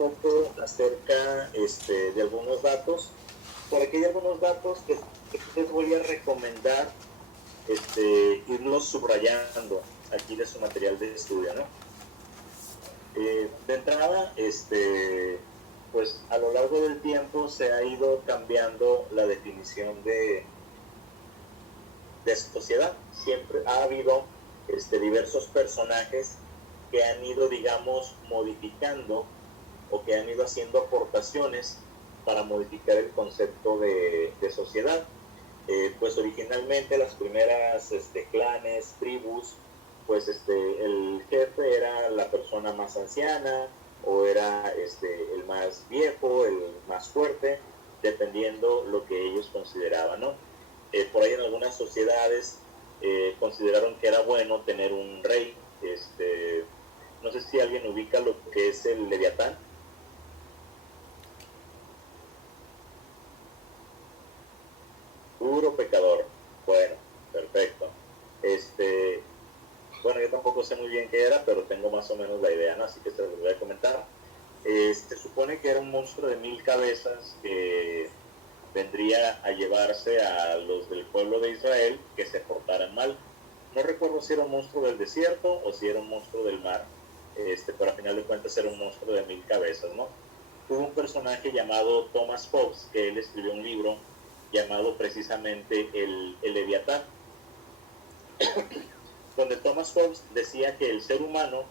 poco acerca de algunos datos. Por aquí hay algunos datos que les voy a recomendar irlos subrayando aquí de su material de estudio, ¿no? De entrada, pues a lo largo del tiempo se ha ido cambiando la definición de sociedad. Siempre ha habido diversos personajes que han ido, digamos, modificando o que han ido haciendo aportaciones para modificar el concepto de sociedad. Pues originalmente las primeras clanes, tribus, pues el jefe era la persona más anciana o era el más viejo, el más fuerte, dependiendo lo que ellos consideraban, ¿no? Por ahí en algunas sociedades consideraron que era bueno tener un rey. No sé si alguien ubica lo que es el Leviatán. Puro pecador. Bueno, perfecto. Bueno, yo tampoco sé muy bien qué era, pero tengo más o menos la idea, ¿no? Así que se los voy a comentar. Se supone que era un monstruo de 1000 cabezas que vendría a llevarse a los del pueblo de Israel que se portaran mal. No recuerdo si era un monstruo del desierto o si era un monstruo del mar, pero a final de cuentas era un monstruo de 1000 cabezas, ¿no? Hubo un personaje llamado Thomas Hobbes, que él escribió un libro llamado precisamente el Leviatán, donde Thomas Hobbes decía que el ser humano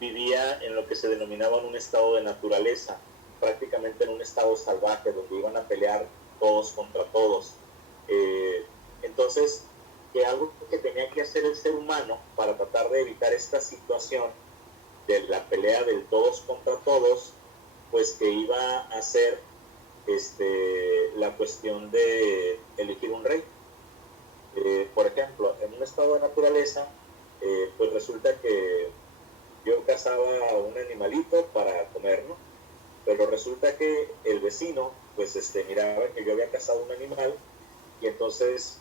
vivía en lo que se denominaba un estado de naturaleza, prácticamente en un estado salvaje, donde iban a pelear todos contra todos. Entonces, que algo que tenía que hacer el ser humano para tratar de evitar esta situación de la pelea del todos contra todos, pues que iba a ser la cuestión de elegir un rey. Por ejemplo, en un estado de naturaleza, pues resulta que yo cazaba un animalito para comer, ¿no? Pero resulta que el vecino, pues miraba que yo había cazado un animal y entonces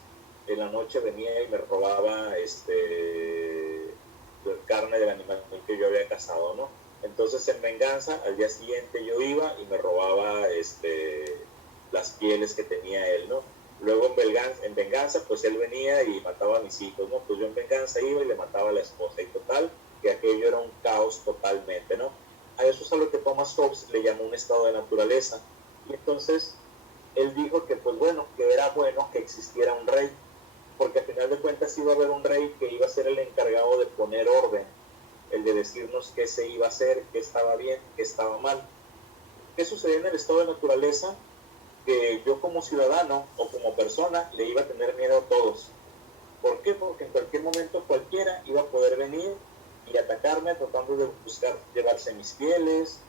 en la noche venía y me robaba carne del animal que yo había cazado, ¿no? Entonces en venganza, al día siguiente yo iba y me robaba las pieles que tenía él, ¿no? Luego en venganza, pues él venía y mataba a mis hijos, ¿no? Pues yo en venganza iba y le mataba a la esposa y total, que aquello era un caos totalmente, ¿no? A eso es a lo que Thomas Hobbes le llamó un estado de naturaleza. Y entonces él dijo que pues bueno, que era bueno que existiera un rey, porque al final de cuentas iba a haber un rey que iba a ser el encargado de poner orden, el de decirnos qué se iba a hacer, qué estaba bien, qué estaba mal. ¿Qué sucedía en el estado de naturaleza? Que yo como ciudadano o como persona le iba a tener miedo a todos. ¿Por qué? Porque en cualquier momento cualquiera iba a poder venir y atacarme tratando de buscar llevarse mis pieles,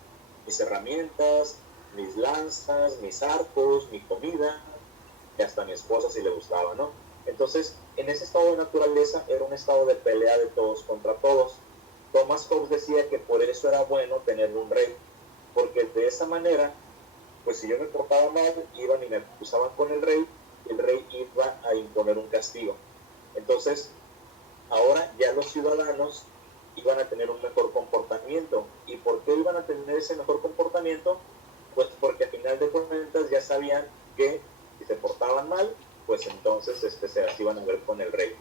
mis herramientas, mis lanzas, mis arcos, mi comida, y hasta mi esposa si le gustaba, ¿no? Entonces, en ese estado de naturaleza era un estado de pelea de todos contra todos. Thomas Hobbes decía que por eso era bueno tener un rey, porque de esa manera, pues si yo me portaba mal, iban y me acusaban con el rey iba a imponer un castigo. Entonces, ahora ya los ciudadanos iban a tener un mejor comportamiento. ¿Y por qué iban a tener ese mejor comportamiento? Pues porque al final de cuentas ya sabían que si se portaban mal, pues entonces se las iban a ver con el rey.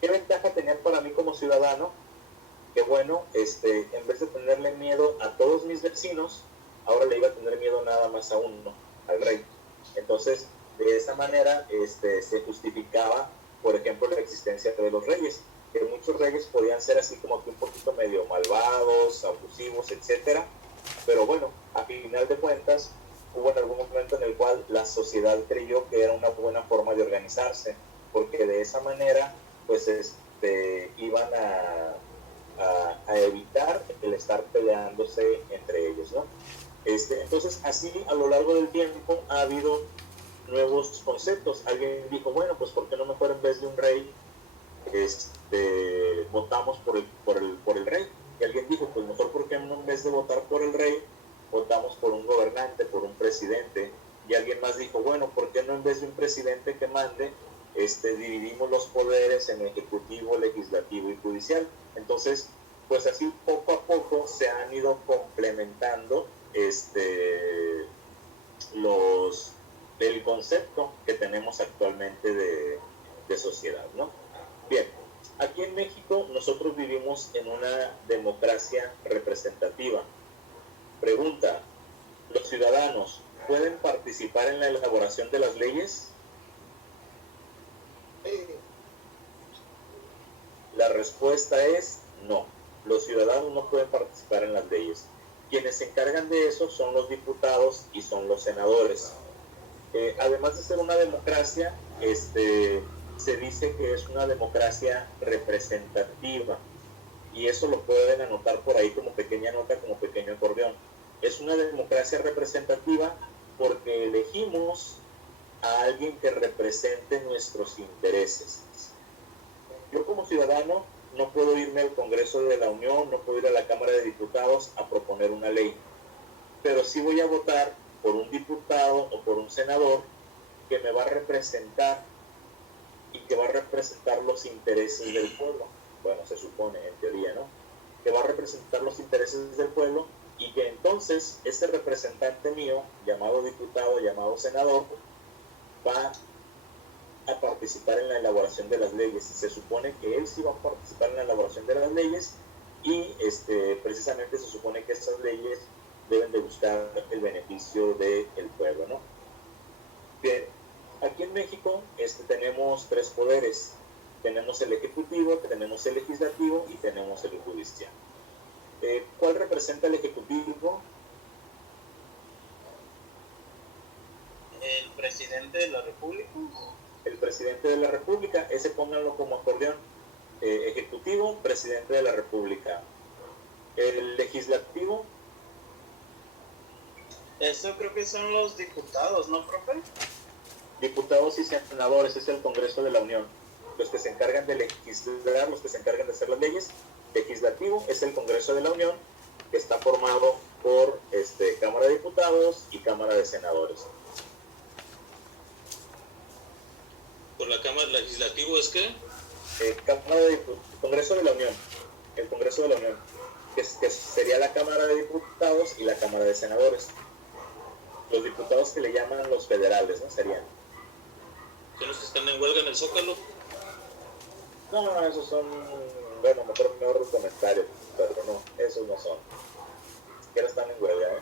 ¿Qué ventaja tenían para mí como ciudadano? Que bueno, en vez de tenerle miedo a todos mis vecinos, ahora le iba a tener miedo nada más a uno, al rey. Entonces, de esa manera se justificaba, por ejemplo, la existencia de los reyes, que muchos reyes podían ser así como que un poquito medio malvados, abusivos, etcétera, pero bueno, a final de cuentas, hubo en algún momento en el cual la sociedad creyó que era una buena forma de organizarse, porque de esa manera, pues iban a evitar el estar peleándose entre ellos, ¿no? Entonces, así a lo largo del tiempo ha habido nuevos conceptos. Alguien dijo, bueno, pues ¿por qué no mejor en vez de un rey votamos por el rey? Y alguien dijo, pues mejor ¿por qué no en vez de votar por el rey, votamos por un gobernante, por un presidente? Y alguien más dijo, bueno, ¿por qué no en vez de un presidente que mande, dividimos los poderes en ejecutivo, legislativo y judicial? Entonces, pues así poco a poco se han ido complementando el concepto que tenemos actualmente de sociedad, ¿no? Bien, aquí en México nosotros vivimos en una democracia representativa. Pregunta, ¿los ciudadanos pueden participar en la elaboración de las leyes? La respuesta es no. Los ciudadanos no pueden participar en las leyes. Quienes se encargan de eso son los diputados y son los senadores. Además de ser una democracia, se dice que es una democracia representativa. Y eso lo pueden anotar por ahí como pequeña nota, como pequeño acordeón. Es una democracia representativa porque elegimos a alguien que represente nuestros intereses. Yo como ciudadano no puedo irme al Congreso de la Unión, no puedo ir a la Cámara de Diputados a proponer una ley, pero sí voy a votar por un diputado o por un senador que me va a representar y que va a representar los intereses del pueblo. Bueno, se supone, en teoría, ¿no? Que va a representar los intereses del pueblo y que entonces ese representante mío, llamado diputado, llamado senador, va a participar en la elaboración de las leyes. Se supone que él sí va a participar en la elaboración de las leyes y precisamente se supone que esas leyes deben de buscar el beneficio del pueblo, ¿no? Bien, aquí en México tenemos tres poderes. Tenemos el ejecutivo, tenemos el legislativo y tenemos el judicial. ¿Cuál representa el ejecutivo? El presidente de la República. El presidente de la República, ese pónganlo como acordeón. Ejecutivo, presidente de la República. El legislativo. Eso creo que son los diputados, ¿no, profe? Diputados y senadores, es el Congreso de la Unión. Los que se encargan de legislar, los que se encargan de hacer las leyes. Legislativo es el Congreso de la Unión, que está formado por Cámara de Diputados y Cámara de Senadores. ¿Por la Cámara Legislativo es qué? Congreso de la Unión. El Congreso de la Unión, que sería la Cámara de Diputados y la Cámara de Senadores. Los diputados que le llaman los federales, ¿no? Serían. ¿Son los que están en huelga en el Zócalo? No, esos son, bueno, mejor me ahorro el comentario, pero no, esos no son. Ni siquiera están en huelga, ¿eh?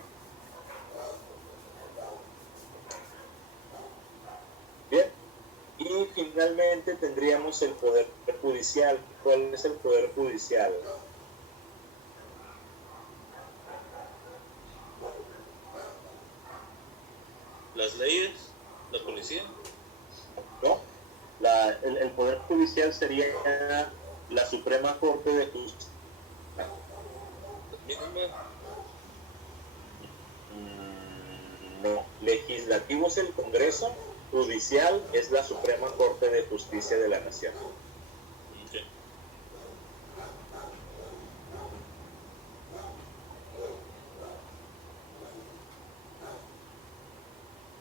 Bien, y finalmente tendríamos el Poder Judicial. ¿Cuál es el Poder Judicial? ¿Las leyes? ¿La policía? ¿No? El Poder Judicial sería la Suprema Corte de Justicia. No, legislativo es el Congreso, judicial es la Suprema Corte de Justicia de la Nación. Okay.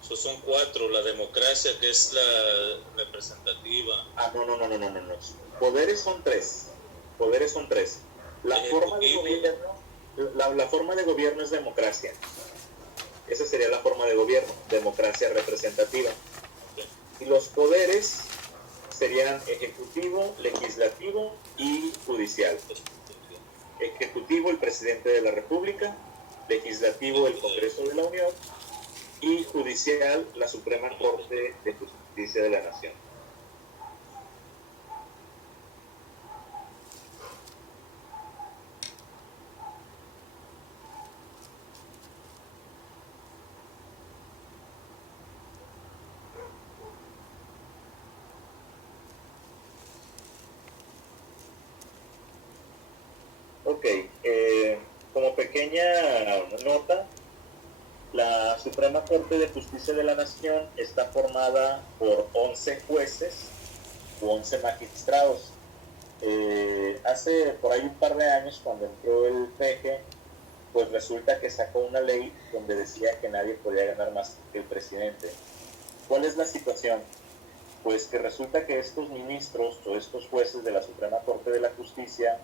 Esos son cuatro, la democracia, que es la representativa. No. Poderes son tres. La forma de gobierno es democracia. Esa sería la forma de gobierno, democracia representativa. Y los poderes serían ejecutivo, legislativo y judicial. Ejecutivo, el presidente de la República; legislativo, el Congreso de la Unión; y judicial, la Suprema Corte de Justicia de la Nación. Ok, como pequeña nota, la Suprema Corte de Justicia de la Nación está formada por 11 jueces o 11 magistrados. Hace por ahí un par de años, cuando entró el PG, pues resulta que sacó una ley donde decía que nadie podía ganar más que el presidente. ¿Cuál es la situación? Pues que resulta que estos ministros o estos jueces de la Suprema Corte de la Justicia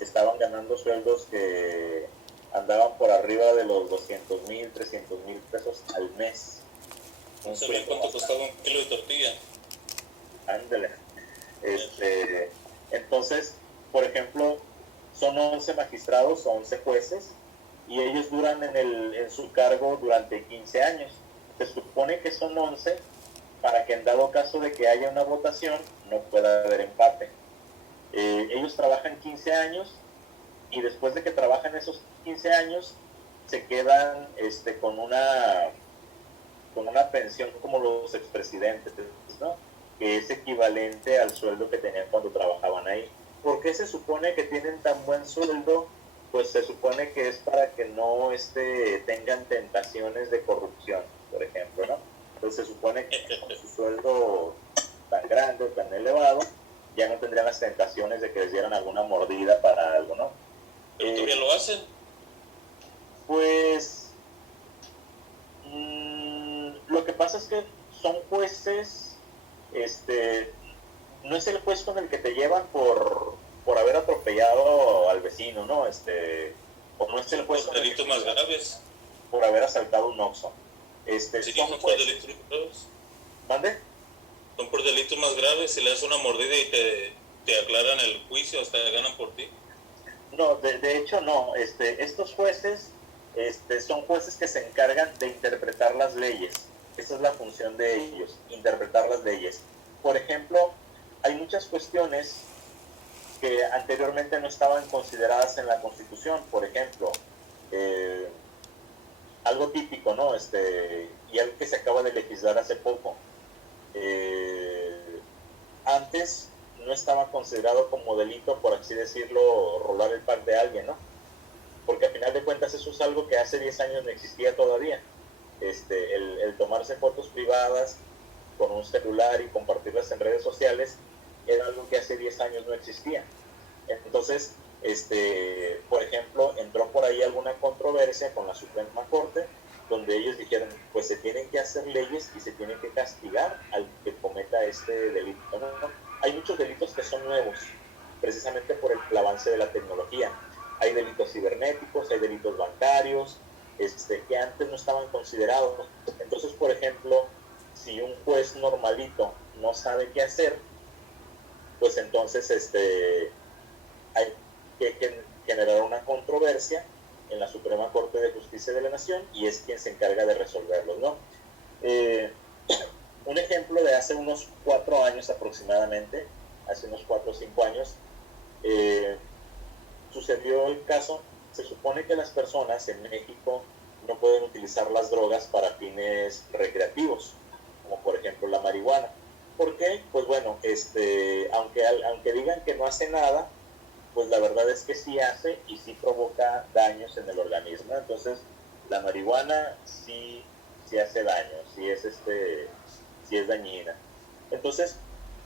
estaban ganando sueldos que andaban por arriba de los 200,000, 300,000 pesos al mes. ¿Sabían cuánto costaba un kilo de tortilla? Ándale. Entonces, por ejemplo, son 11 magistrados, 11 jueces, y ellos duran en su cargo durante 15 años. Se supone que son 11 para que en dado caso de que haya una votación no pueda haber empate. Ellos trabajan 15 años y después de que trabajan esos 15 años se quedan con una pensión como los expresidentes, ¿no? Que es equivalente al sueldo que tenían cuando trabajaban ahí. ¿Por qué se supone que tienen tan buen sueldo? Pues se supone que es para que no tengan tentaciones de corrupción, por ejemplo, ¿no? Entonces se supone que con su sueldo tan grande o tan elevado, ya no tendrían las tentaciones de que les dieran alguna mordida para algo, ¿no? ¿Pero todavía lo hacen? Pues lo que pasa es que son jueces, no es el juez con el que te llevan por haber atropellado al vecino, ¿no? O no es el juez Por delitos más graves. por haber asaltado un Oxxo. Sí, Son por jueces. delitos más graves. ¿Mande? Son por delitos más graves. Si le das una mordida y te aclaran el juicio, hasta ganan por ti. No, de hecho no. Estos jueces son jueces que se encargan de interpretar las leyes. Esa es la función de ellos, interpretar las leyes. Por ejemplo, hay muchas cuestiones que anteriormente no estaban consideradas en la Constitución. Por ejemplo, algo típico, ¿no? Y algo que se acaba de legislar hace poco. Antes no estaba considerado como delito, por así decirlo, robar el pack de alguien, ¿no? Porque al final de cuentas eso es algo que hace 10 años no existía todavía. El tomarse fotos privadas con un celular y compartirlas en redes sociales era algo que hace 10 años no existía. Entonces, por ejemplo, entró por ahí alguna controversia con la Suprema Corte, donde ellos dijeron, pues se tienen que hacer leyes y se tiene que castigar al que cometa este delito, ¿no? Hay muchos delitos que son nuevos, precisamente por el avance de la tecnología. Hay delitos cibernéticos, hay delitos bancarios, que antes no estaban considerados. Entonces, por ejemplo, si un juez normalito no sabe qué hacer, pues entonces hay que generar una controversia en la Suprema Corte de Justicia de la Nación y es quien se encarga de resolverlos, ¿no? Un ejemplo de hace unos 4 años aproximadamente, hace unos 4 o 5 años, sucedió el caso. Se supone que las personas en México no pueden utilizar las drogas para fines recreativos, como por ejemplo la marihuana. ¿Por qué? Pues bueno, aunque digan que no hace nada, pues la verdad es que sí hace y sí provoca daños en el organismo. Entonces, la marihuana sí hace daño, sí es dañina. Entonces,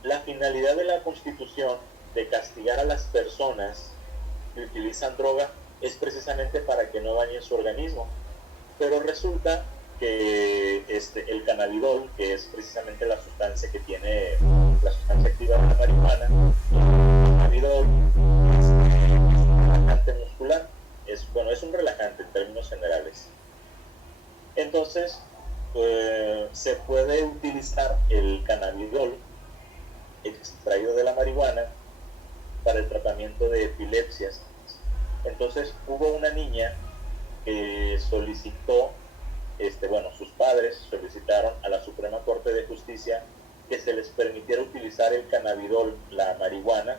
la finalidad de la Constitución de castigar a las personas que utilizan droga es precisamente para que no dañen su organismo. Pero resulta que el cannabidol, que es precisamente la sustancia que tiene la sustancia activa de la marihuana, el cannabidol es un relajante muscular, es un relajante en términos generales. Entonces, se puede utilizar el cannabidol extraído de la marihuana para el tratamiento de epilepsias. Entonces, hubo una niña que solicitó, sus padres solicitaron a la Suprema Corte de Justicia que se les permitiera utilizar el cannabidol, la marihuana,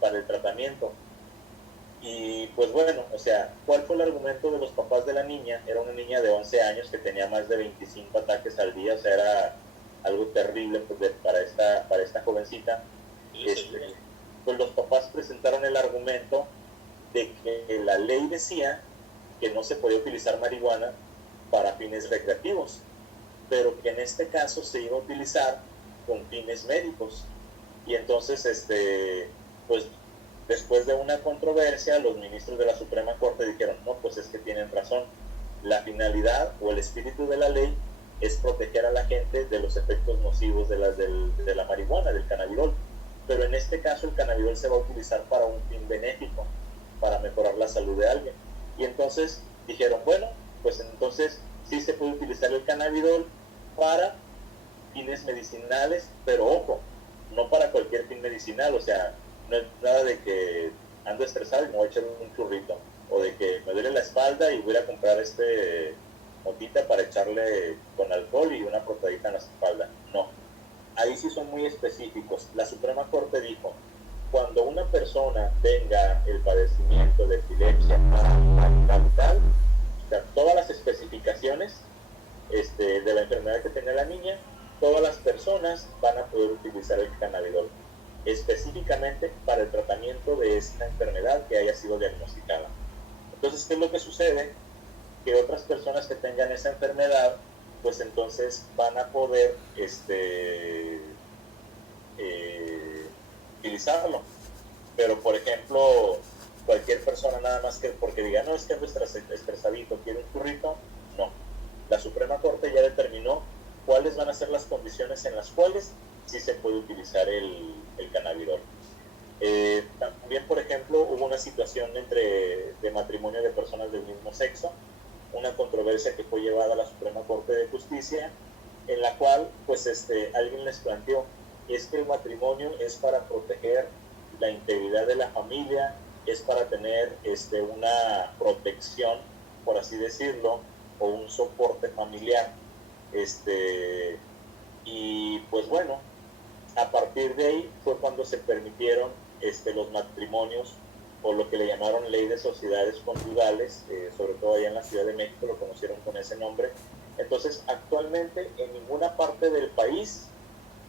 para el tratamiento. Y pues bueno, o sea, ¿cuál fue el argumento de los papás de la niña? Era una niña de 11 años que tenía más de 25 ataques al día, o sea, era algo terrible pues, para esta jovencita. Pues los papás presentaron el argumento de que la ley decía que no se podía utilizar marihuana para fines recreativos, pero que en este caso se iba a utilizar con fines médicos. Y entonces, pues después de una controversia, los ministros de la Suprema Corte dijeron, no, pues es que tienen razón. La finalidad o el espíritu de la ley es proteger a la gente de los efectos nocivos de la marihuana, del cannabidol. pero en este caso el cannabidol se va a utilizar para un fin benéfico, para mejorar la salud de alguien. Y entonces dijeron, bueno, pues entonces sí se puede utilizar el cannabidol para fines medicinales, pero ojo, no para cualquier fin medicinal, o sea, no es nada de que ando estresado y me voy a echar un churrito, o de que me duele la espalda y voy a comprar motita para echarle con alcohol y una frotadita en la espalda. No, ahí sí son muy específicos. La Suprema Corte dijo, cuando una persona tenga el padecimiento de epilepsia capital, o sea, todas las especificaciones de la enfermedad que tenga la niña, todas las personas van a poder utilizar el cannabidol, específicamente para el tratamiento de esta enfermedad que haya sido diagnosticada. Entonces, ¿qué es lo que sucede? Que otras personas que tengan esa enfermedad, pues entonces van a poder utilizarlo. Pero, por ejemplo, cualquier persona nada más que porque diga, no, es que ando estresadito, quiero un churrito, no. La Suprema Corte ya determinó cuáles van a ser las condiciones en las cuales sí se puede utilizar el cannabidol. También, por ejemplo, hubo una situación de matrimonio de personas del mismo sexo, una controversia que fue llevada a la Suprema Corte de Justicia, en la cual pues alguien les planteó, es que el matrimonio es para proteger la integridad de la familia, es para tener una protección, por así decirlo, o un soporte familiar. Y pues bueno, a partir de ahí fue cuando se permitieron los matrimonios, o lo que le llamaron ley de sociedades conyugales, sobre todo allá en la Ciudad de México lo conocieron con ese nombre. Entonces, actualmente en ninguna parte del país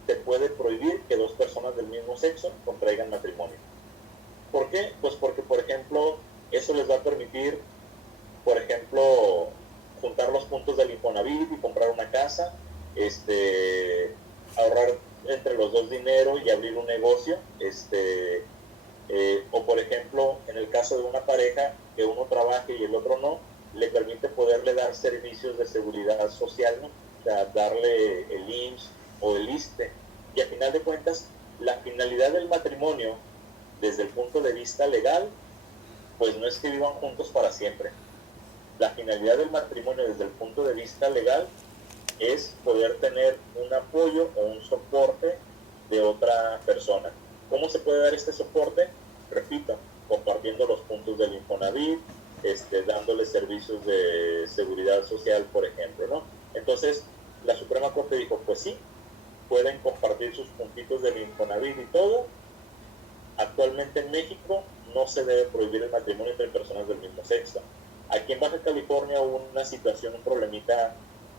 se puede prohibir que dos personas del mismo sexo contraigan matrimonio. ¿Por qué? Pues porque, por ejemplo, eso les va a permitir, por ejemplo, juntar los puntos del Infonavit y comprar una casa, ahorrar entre los dos dinero y abrir un negocio, o por ejemplo, en el caso de una pareja, que uno trabaje y el otro no, le permite poderle dar servicios de seguridad social, ¿no? O sea, darle el IMSS o el ISSSTE. Y a final de cuentas, la finalidad del matrimonio, desde el punto de vista legal, pues no es que vivan juntos para siempre. La finalidad del matrimonio desde el punto de vista legal es poder tener un apoyo o un soporte de otra persona. ¿Cómo se puede dar este soporte? Repito, compartiendo los puntos del Infonavit, dándole servicios de seguridad social, por ejemplo, ¿no? Entonces, la Suprema Corte dijo, pues sí, pueden compartir sus puntitos del Infonavit y todo. Actualmente en México no se debe prohibir el matrimonio entre personas del mismo sexo. Aquí en Baja California hubo una situación, un problemita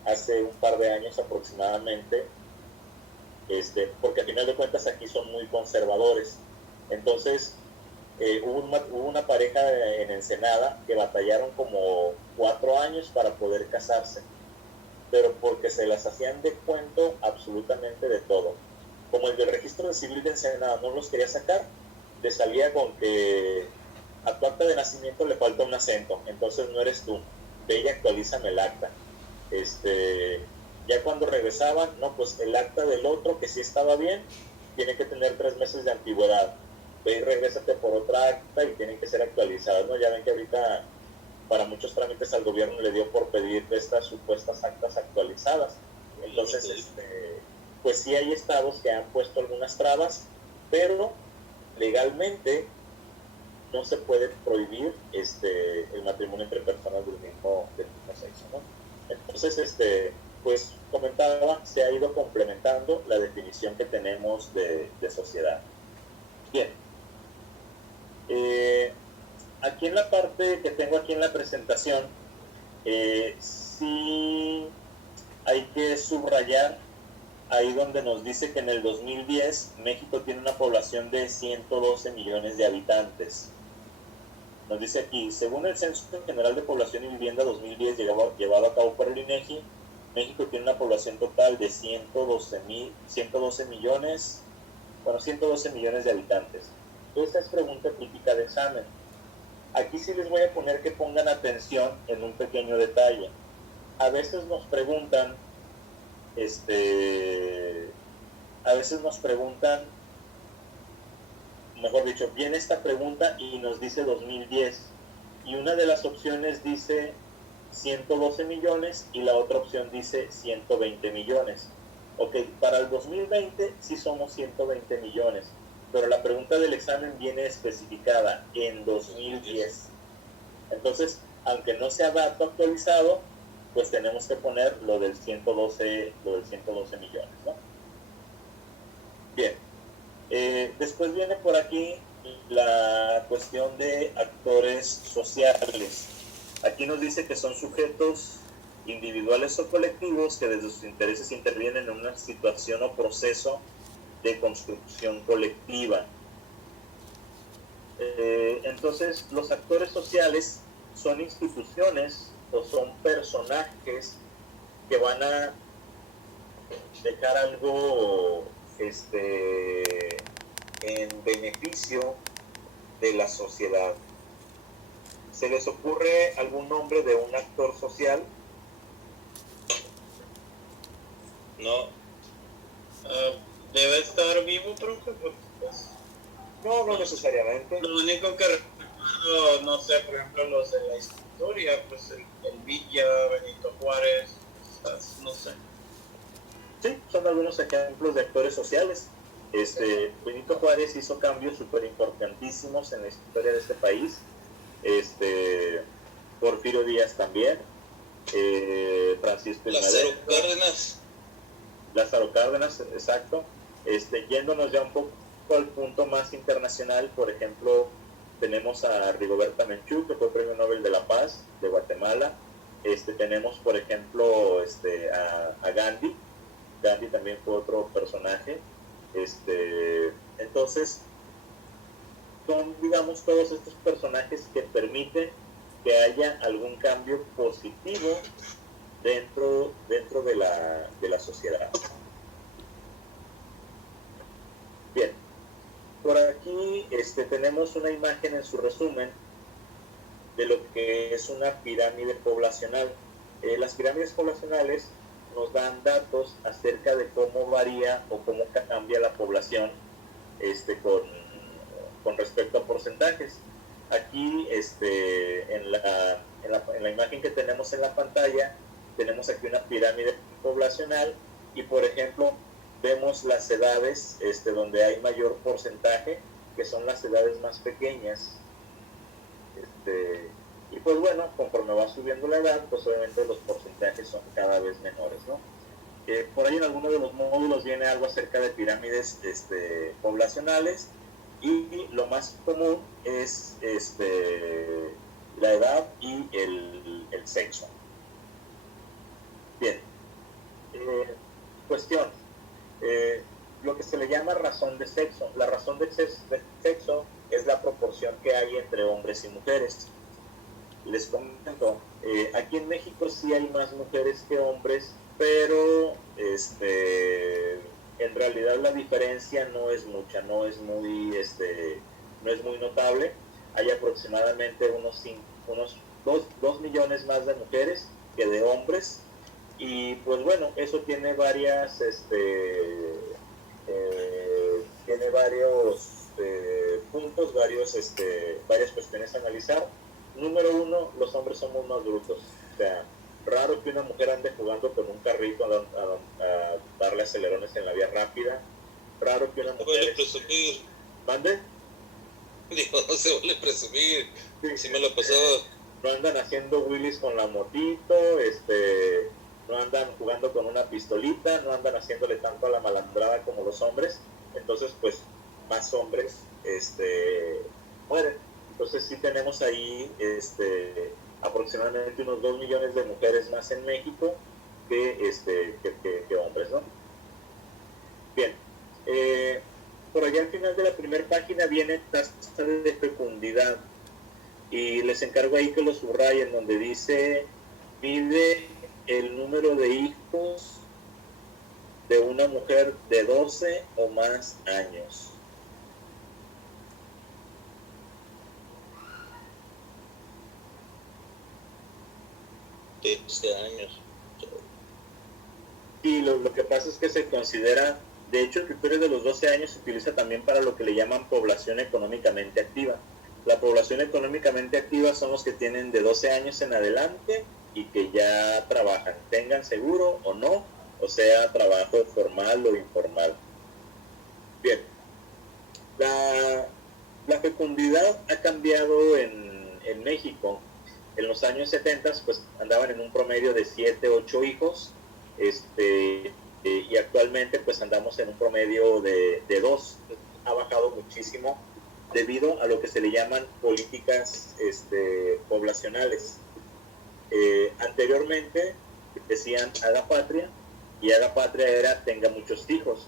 hace un par de años aproximadamente, porque al final de cuentas aquí son muy conservadores. Entonces, hubo una pareja en Ensenada que batallaron como 4 años para poder casarse, pero porque se las hacían de cuento absolutamente de todo. Como el del registro civil de Ensenada no los quería sacar, le salía con que a tu acta de nacimiento le falta un acento, entonces no eres tú, ve y actualízame el acta. Ya cuando regresaban, no, pues el acta del otro que sí estaba bien, tiene que tener 3 meses de antigüedad, ve y regrésate por otra acta y tienen que ser actualizadas, ¿no? Ya ven que ahorita para muchos trámites al gobierno le dio por pedir estas supuestas actas actualizadas. Entonces, pues sí hay estados que han puesto algunas trabas, pero legalmente no se puede prohibir el matrimonio entre personas del mismo sexo, ¿no? Entonces, pues comentaba, se ha ido complementando la definición que tenemos de sociedad. Bien. Aquí en la parte que tengo aquí en la presentación, sí hay que subrayar ahí donde nos dice que en el 2010 México tiene una población de 112 millones de habitantes. Nos dice aquí, según el Censo General de Población y Vivienda 2010 llevado a cabo por el INEGI, México tiene una población total de 112 millones de habitantes. Esta es pregunta típica de examen. Aquí sí les voy a poner que pongan atención en un pequeño detalle. A veces nos preguntan, mejor dicho, viene esta pregunta y nos dice 2010. Y una de las opciones dice 112 millones y la otra opción dice 120 millones. Ok, para el 2020 sí somos 120 millones, pero la pregunta del examen viene especificada en 2010. Entonces, aunque no sea dato actualizado, pues tenemos que poner lo del 112 millones, ¿no? Bien. Después viene por aquí la cuestión de actores sociales. Aquí nos dice que son sujetos individuales o colectivos que desde sus intereses intervienen en una situación o proceso de construcción colectiva. Entonces, los actores sociales son instituciones o son personajes que van a dejar algo en beneficio de la sociedad. ¿Se les ocurre algún nombre de un actor social? No. Debe estar vivo, profe, porque pues, No necesariamente. lo único que recuerdo, no sé, por ejemplo, los de la historia, pues el Villa, Benito Juárez, no sé. Sí, son algunos ejemplos de actores sociales. Benito Juárez hizo cambios súper importantísimos en la historia de este país. Porfirio Díaz también. Francisco Lázaro Cárdenas, exacto. Yéndonos ya un poco al punto más internacional, por ejemplo, tenemos a Rigoberta Menchú, que fue Premio Nobel de la Paz de Guatemala. Tenemos, por ejemplo, a Gandhi. Gandhi también fue otro personaje. Entonces, son, digamos, todos estos personajes que permiten que haya algún cambio positivo dentro de la sociedad. Bien, por aquí tenemos una imagen en su resumen de lo que es una pirámide poblacional. Las pirámides poblacionales nos dan datos acerca de cómo varía o cómo cambia la población con respecto a porcentajes. Aquí en la imagen que tenemos en la pantalla tenemos aquí una pirámide poblacional y, por ejemplo, vemos las edades donde hay mayor porcentaje, que son las edades más pequeñas. Y pues bueno, conforme va subiendo la edad, pues obviamente los porcentajes son cada vez menores, ¿no? Por ahí en alguno de los módulos viene algo acerca de pirámides poblacionales, y lo más común es la edad y el sexo. Bien. Cuestión. Lo que se le llama razón de sexo. La razón de sexo es la proporción que hay entre hombres y mujeres. Les comento, aquí en México sí hay más mujeres que hombres, pero en realidad la diferencia no es mucha, no es muy notable. Hay aproximadamente unos 2 millones más de mujeres que de hombres, y pues bueno, eso tiene varios puntos, varias cuestiones a analizar. Número uno, los hombres somos más brutos. O sea, raro que una mujer ande jugando con un carrito a darle acelerones en la vía rápida. Raro que una mujer... presumir. ¿Mande? Digo, no se vale presumir. Sí me lo pasó. No andan haciendo wheelies con la motito, no andan jugando con una pistolita, no andan haciéndole tanto a la malandrada como los hombres. Entonces, pues, más hombres mueren. Entonces sí tenemos ahí aproximadamente unos 2 millones de mujeres más en México que hombres, ¿no? Bien. Por allá al final de la primera página viene tasa de fecundidad. Y les encargo ahí que lo subrayen, donde dice: mide el número de hijos de una mujer de 12 o más años. De 12 años. Y lo que pasa es que se considera De hecho, el criterio de los 12 años se utiliza también para lo que le llaman población económicamente activa. La población económicamente activa son los que tienen de 12 años en adelante y que ya trabajan, tengan seguro o no, o sea, trabajo formal o informal. Bien, la fecundidad ha cambiado en México. En los años 70 pues andaban en un promedio de 7, 8 hijos, y actualmente pues andamos en un promedio de 2. Ha bajado muchísimo debido a lo que se le llaman políticas poblacionales. Anteriormente decían haga patria, y haga patria era tenga muchos hijos,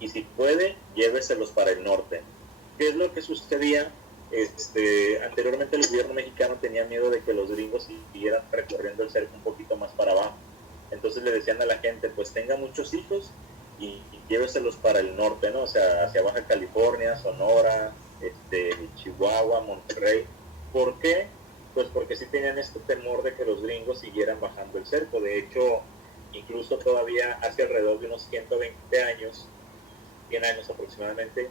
y si puede, lléveselos para el norte. ¿Qué es lo que sucedía? Anteriormente el gobierno mexicano tenía miedo de que los gringos siguieran recorriendo el cerco un poquito más para abajo. Entonces le decían a la gente, pues tenga muchos hijos y lléveselos para el norte, ¿no? O sea, hacia Baja California, Sonora, Chihuahua, Monterrey. ¿Por qué? Pues porque sí tenían este temor de que los gringos siguieran bajando el cerco. De hecho, incluso todavía hace alrededor de unos 120 años, 100 años aproximadamente,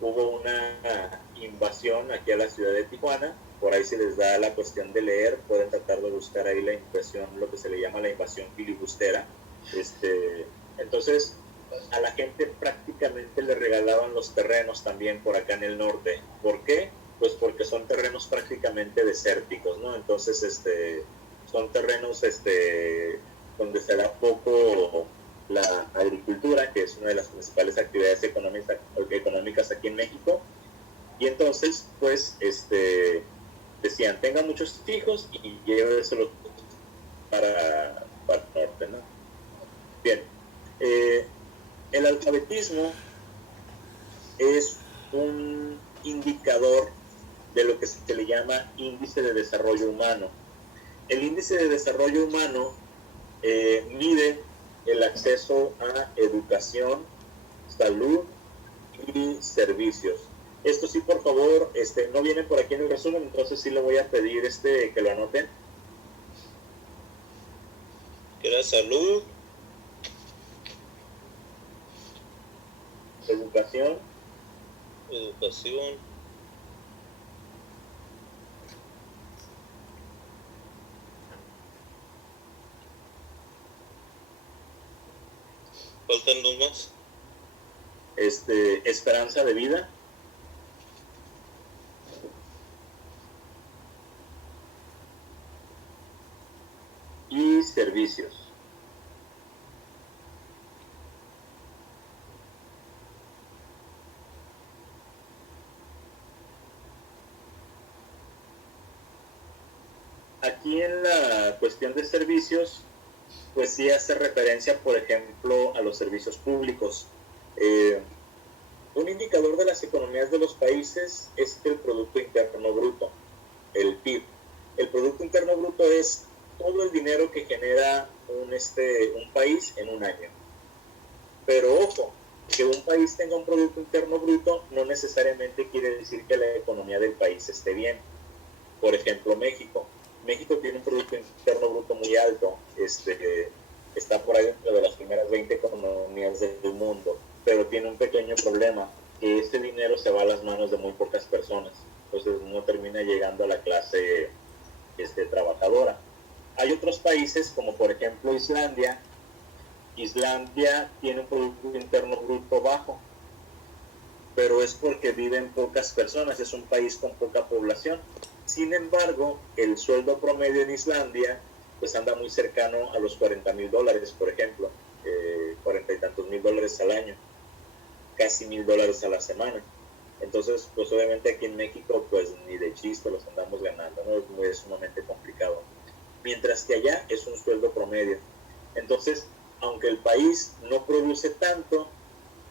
hubo una invasión aquí a la ciudad de Tijuana. Por ahí se les da la cuestión de leer, pueden tratar de buscar ahí la invasión, lo que se le llama la invasión filibustera. Entonces, a la gente prácticamente le regalaban los terrenos también por acá en el norte. ¿Por qué? Pues porque son terrenos prácticamente desérticos, ¿no? Entonces, son terrenos donde se da poco la agricultura, que es una de las principales actividades económicas aquí en México. Y entonces, pues, decían, tenga muchos hijos y lléveselos para el norte, ¿no? Bien, el alfabetismo es un indicador de lo que se le llama índice de desarrollo humano. El índice de desarrollo humano mide el acceso a educación, salud y servicios. Esto sí, por favor, no viene por aquí en el resumen, entonces sí le voy a pedir que lo anoten. Que era salud, Educación, faltan dos más. esperanza de vida, y servicios. Aquí en la cuestión de servicios, pues sí hace referencia, por ejemplo, a los servicios públicos. Un indicador de las economías de los países es el Producto Interno Bruto, el PIB. El Producto Interno Bruto es todo el dinero que genera un país en un año. Pero ojo, que un país tenga un Producto Interno Bruto no necesariamente quiere decir que la economía del país esté bien. Por ejemplo, México. México tiene un Producto Interno Bruto muy alto, está por ahí dentro de las primeras 20 economías del mundo, pero tiene un pequeño problema, que este dinero se va a las manos de muy pocas personas, entonces no termina llegando a la clase trabajadora. Hay otros países, como por ejemplo Islandia. Islandia tiene un Producto Interno Bruto bajo, pero es porque viven pocas personas, es un país con poca población. Sin embargo, el sueldo promedio en Islandia pues anda muy cercano a los $40,000, por ejemplo, 40 y tantos mil dólares al año, casi $1,000 a la semana. Entonces, pues obviamente aquí en México, pues ni de chiste los andamos ganando, ¿no? Es sumamente complicado. Mientras que allá es un sueldo promedio. Entonces, aunque el país no produce tanto,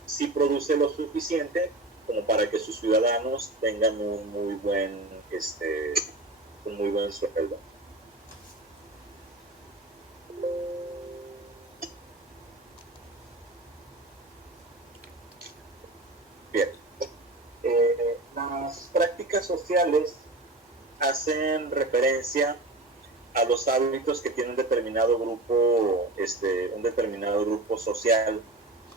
sí produce lo suficiente como para que sus ciudadanos tengan un muy buen sueldo. Bien. Las prácticas sociales hacen referencia a los hábitos que tiene un determinado grupo social.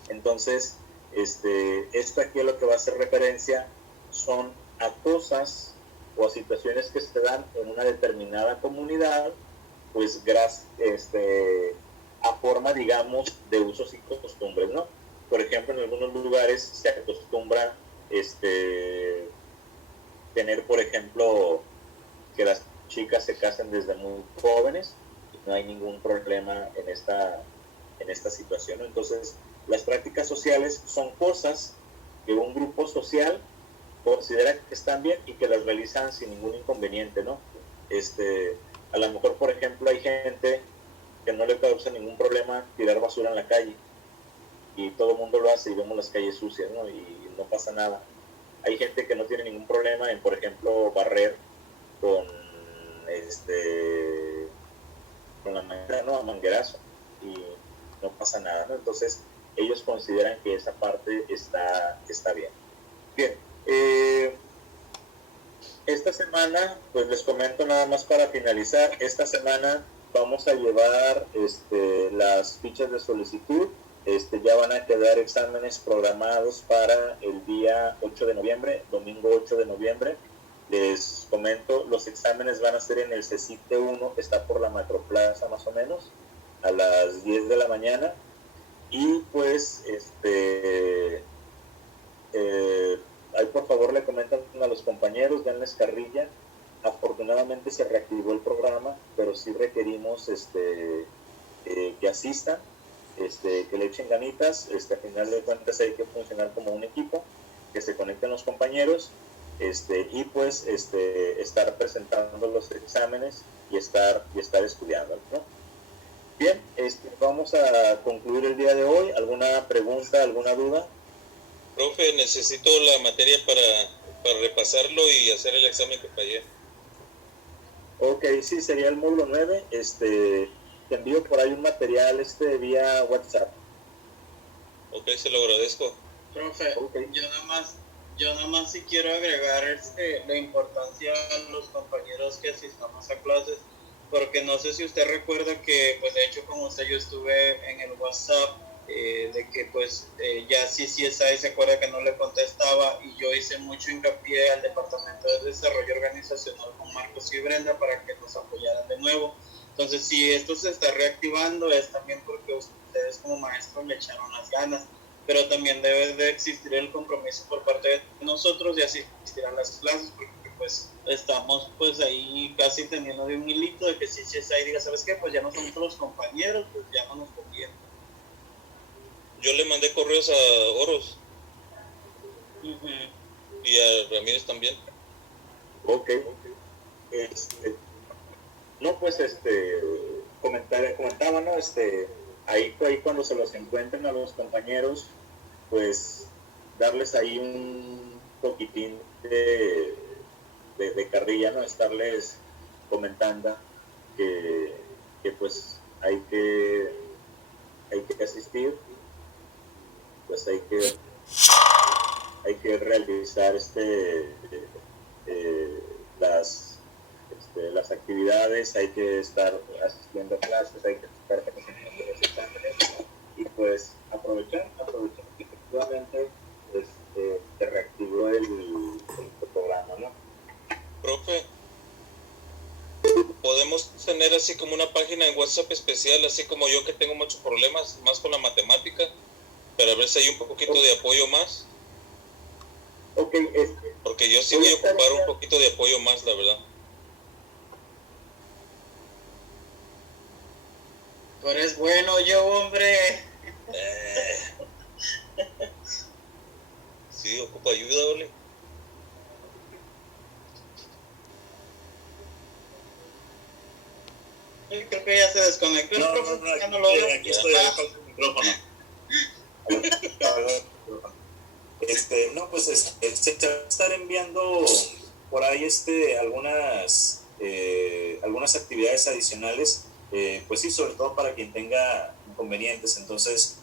Entonces, Esto aquí a lo que va a hacer referencia son a cosas o a situaciones que se dan en una determinada comunidad, pues a forma, digamos, de usos y costumbres, ¿no? Por ejemplo, en algunos lugares se acostumbra tener, por ejemplo, que las chicas se casen desde muy jóvenes, y no hay ningún problema en esta situación, ¿no? Entonces, las prácticas sociales son cosas que un grupo social considera que están bien y que las realizan sin ningún inconveniente, ¿no? A lo mejor, por ejemplo, hay gente que no le causa ningún problema tirar basura en la calle, y todo el mundo lo hace y vemos las calles sucias, ¿no? Y no pasa nada. Hay gente que no tiene ningún problema en, por ejemplo, barrer con con la manguera, ¿no? A manguerazo, y no pasa nada, ¿no? Entonces ellos consideran que esa parte está bien. Bien, esta semana, pues les comento nada más para finalizar, esta semana vamos a llevar las fichas de solicitud. Ya van a quedar exámenes programados para el día 8 de noviembre, domingo 8 de noviembre. Les comento, los exámenes van a ser en el CECITE 1, que está por la Macroplaza más o menos, a las 10 de la mañana. Y pues, ahí por favor le comentan a los compañeros, denles carrilla. Afortunadamente se reactivó el programa, pero sí requerimos que asistan, que le echen ganitas. A final de cuentas hay que funcionar como un equipo, que se conecten los compañeros, y pues estar presentando los exámenes y estar estudiando, ¿no? Bien, vamos a concluir el día de hoy. ¿Alguna pregunta, alguna duda? Profe, necesito la materia para repasarlo y hacer el examen que fallé. Ok, sí, sería el módulo 9. Te envío por ahí un material vía WhatsApp. Ok, se lo agradezco. Profe, Okay. yo nada más sí quiero agregar la importancia a los compañeros que asistamos a clases, porque no sé si usted recuerda que, pues de hecho con usted yo estuve en el WhatsApp, de que pues ya CSI se acuerda que no le contestaba, y yo hice mucho hincapié al Departamento de Desarrollo Organizacional con Marcos y Brenda para que nos apoyaran de nuevo. Entonces, si esto se está reactivando es también porque ustedes como maestros le echaron las ganas, pero también debe de existir el compromiso por parte de nosotros de asistir a las clases, porque pues estamos pues ahí casi teniendo de un hilito de que si CSI diga, ¿sabes qué? Pues ya no somos los compañeros, pues ya no nos conviene. Yo le mandé correos a Oros. Y a Ramírez también. Ok. No, pues comentaba, ¿no? Ahí cuando se los encuentren a los compañeros, pues darles ahí un poquitín de carrilla, ¿no? Estarles comentando que pues hay que asistir, pues hay que realizar las actividades, hay que estar asistiendo a clases, hay que estar presentando los exámenes, y pues aprovechar que efectivamente se reactivó el programa, ¿no? Profe, podemos tener así como una página en WhatsApp especial, así como yo que tengo muchos problemas más con la matemática, para ver si hay un poquito de apoyo más. Ok, porque yo sí voy a ocupar un poquito de apoyo más, la verdad. Tú eres bueno, yo, hombre. Sí, ocupo ayuda, Oli. Creo que ya se desconectó. No, aquí estoy con el micrófono. No, pues se va a estar enviando por ahí algunas actividades adicionales, pues sí, sobre todo para quien tenga inconvenientes. Entonces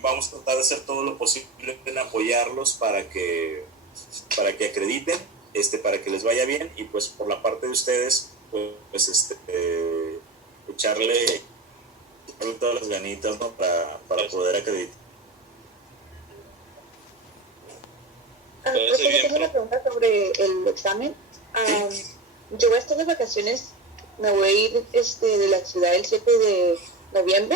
vamos a tratar de hacer todo lo posible en apoyarlos para que acrediten, para que les vaya bien, y pues por la parte de ustedes pues echarle todas las ganitas, ¿no? para poder acreditar. Parece bien, tengo una pregunta sobre el examen. Yo voy a estar de vacaciones, me voy a ir de la ciudad el 7 de noviembre.